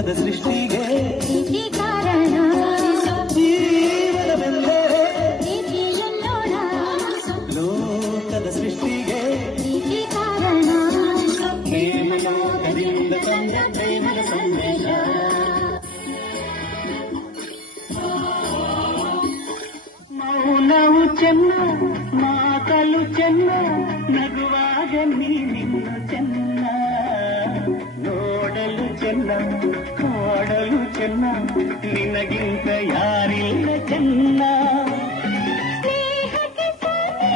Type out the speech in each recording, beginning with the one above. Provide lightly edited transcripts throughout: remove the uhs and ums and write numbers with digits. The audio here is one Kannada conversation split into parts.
ಲೋಕದ ಸೃಷ್ಟಿಗೆ ಪ್ರೀತಿ ಕಾರಣ ಜೀವನವೆಂದರೆ ಪ್ರೀತಿಯನ್ನೋಣ ಲೋಕದ ಸೃಷ್ಟಿಗೆ ಪ್ರೀತಿ ಕಾರಣ ಪ್ರೇಮ ಲೋಕದಿಂದ ತಂದ ಪ್ರೇಮದ ಸಂದೇಶ ಮೌನವು ಚೆನ್ನ ಮಾತಲು ಚೆನ್ನ ನಗುವಾಗ ನೀನಿನ್ನು ಚೆನ್ನ ನೋಡಲು ಚೆನ್ನ ಕಾಡಲು ಚೆನ್ನ ನಿನಗಿಂತ ಯಾರಿಲ್ಲ ಚೆನ್ನ ಸ್ನೇಹಕ್ಕೆ ಸಾಟಿ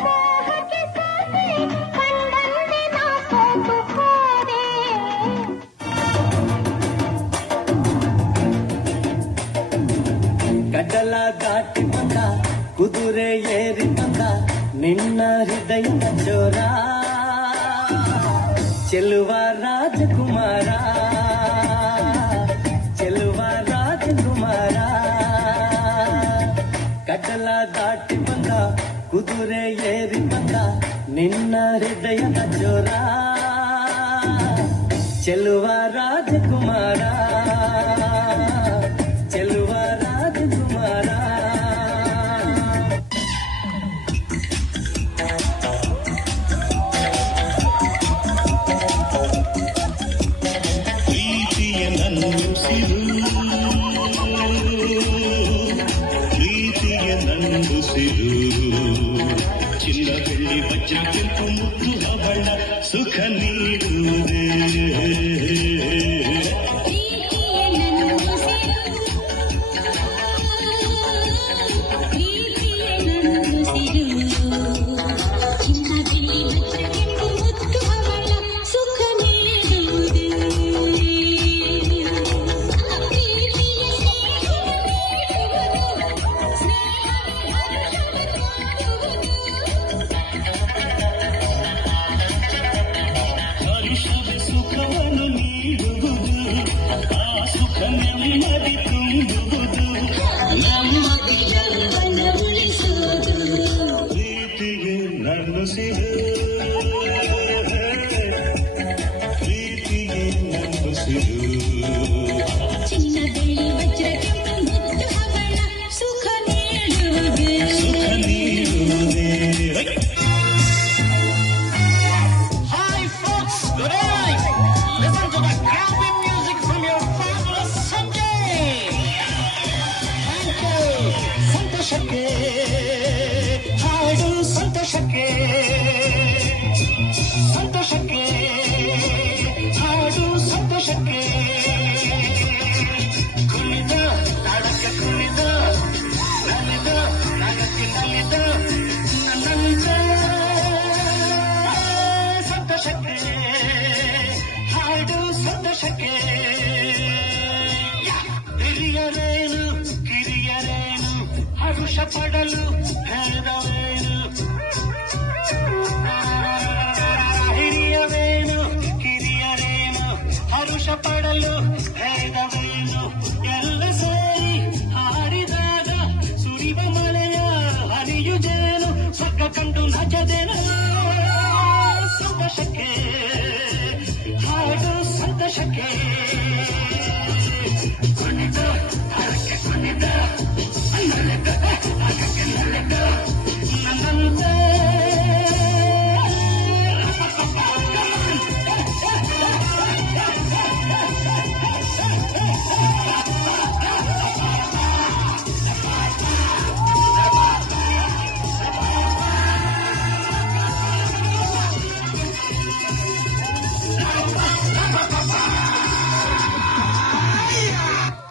ಮೋಹಕ್ಕೆ ಸಾಟಿ ಕಂಡಂತೆ ನಾ ಸೋತು ಹೋದೆ ಕಡಲ ದಾಟಿ ಬಂದ ಕುದುರೆ ಏರಿ ಬಂದ ನಿನ್ನ ಹೃದಯದ ಚೋರ ಚೆಲುವ ರಾಜಕುಮಾರ ಚೆಲುವ ರಾಜಕುಮಾರ ಕಡಲ ದಾಟಿ ಬಂದ ಕುದುರೆ ಏರಿ ಬಂದ ನಿನ್ನ ಹೃದಯದ ಚೋರ ಚೆಲುವ ರಾಜಕುಮಾರ ಚೆಲುವ ರಾಜಕುಮಾರ ಪ್ರೀತಿಯ ನನ್ನುಸಿರು ಪ್ರೀತಿಯ ನನ್ನುಸಿರು ಚಿನ್ನ ಬೆಳ್ಳಿ ವಜ್ರ ಕೆಂಪು ಮುತ್ತು ಹವಳ ಸುಖ ನೀಡುವುದೇ ಸುಖವನ್ನು ನೀಡುವುದು ಆ ಸುಖ ನೆಮ್ಮದಿ ತುಂಬುವುದು ಪ್ರೀತಿಗೆ ನನ್ನುಸಿರು ಪ್ರೀತಿಗೆ ನನ್ನುಸಿರು ಚಿನ್ನ ಬೆಳ್ಳಿ ವಜ್ರ ಕೆಂಪು ಮುತ್ತು ಹವಳ ಸುಖ ನೀಡುವುದೇ ಸುಖ ನೀಡುವುದೇ Hi folks, good night. Listen to the clapping music from your fabulous Sunday. Thank you. ಸಂತೋಷಕ್ಕೆ ಹಾಡು ಸಂತೋಷಕ್ಕೆ ಸಂತೋಷಕ್ಕೆ ಹಾಡು ಸಂತೋಷಕ್ಕೆ ಕುಣಿದ ತಾಳಕ್ಕೆ ಕುಣಿದ ನಲಿದ ನಾಗಕ್ಕೆ ನಲಿದ ನನ್ನಿಂದ ಸಂತೋಷಕ್ಕೆ ಹಾಡು ಸಂತೋಷಕ್ಕೆ ಹಿರಿಯರೇನು ಕಿರಿಯರೇನು ಹರುಷ ಪಡಲು ಹೇಳಿದವೇನು ಹಿರಿಯರೇನು ಕಿರಿಯರೇನು ಹರುಷ ಪಡಲು ಹೇಳಿದವೇನು ಎಲ್ಲ ಸೇರಿ ಹಾಡಿದಾಗ ಸುರಿವ ಮಳೆಯ ಹರಿಯು ಜೇನು ಸ್ವರ್ಗ ಕಂಡು ನಜದೇನು ಸಂತೋಷಕ್ಕೆ ಹಾಡು ಸಂತೋಷಕ್ಕೆ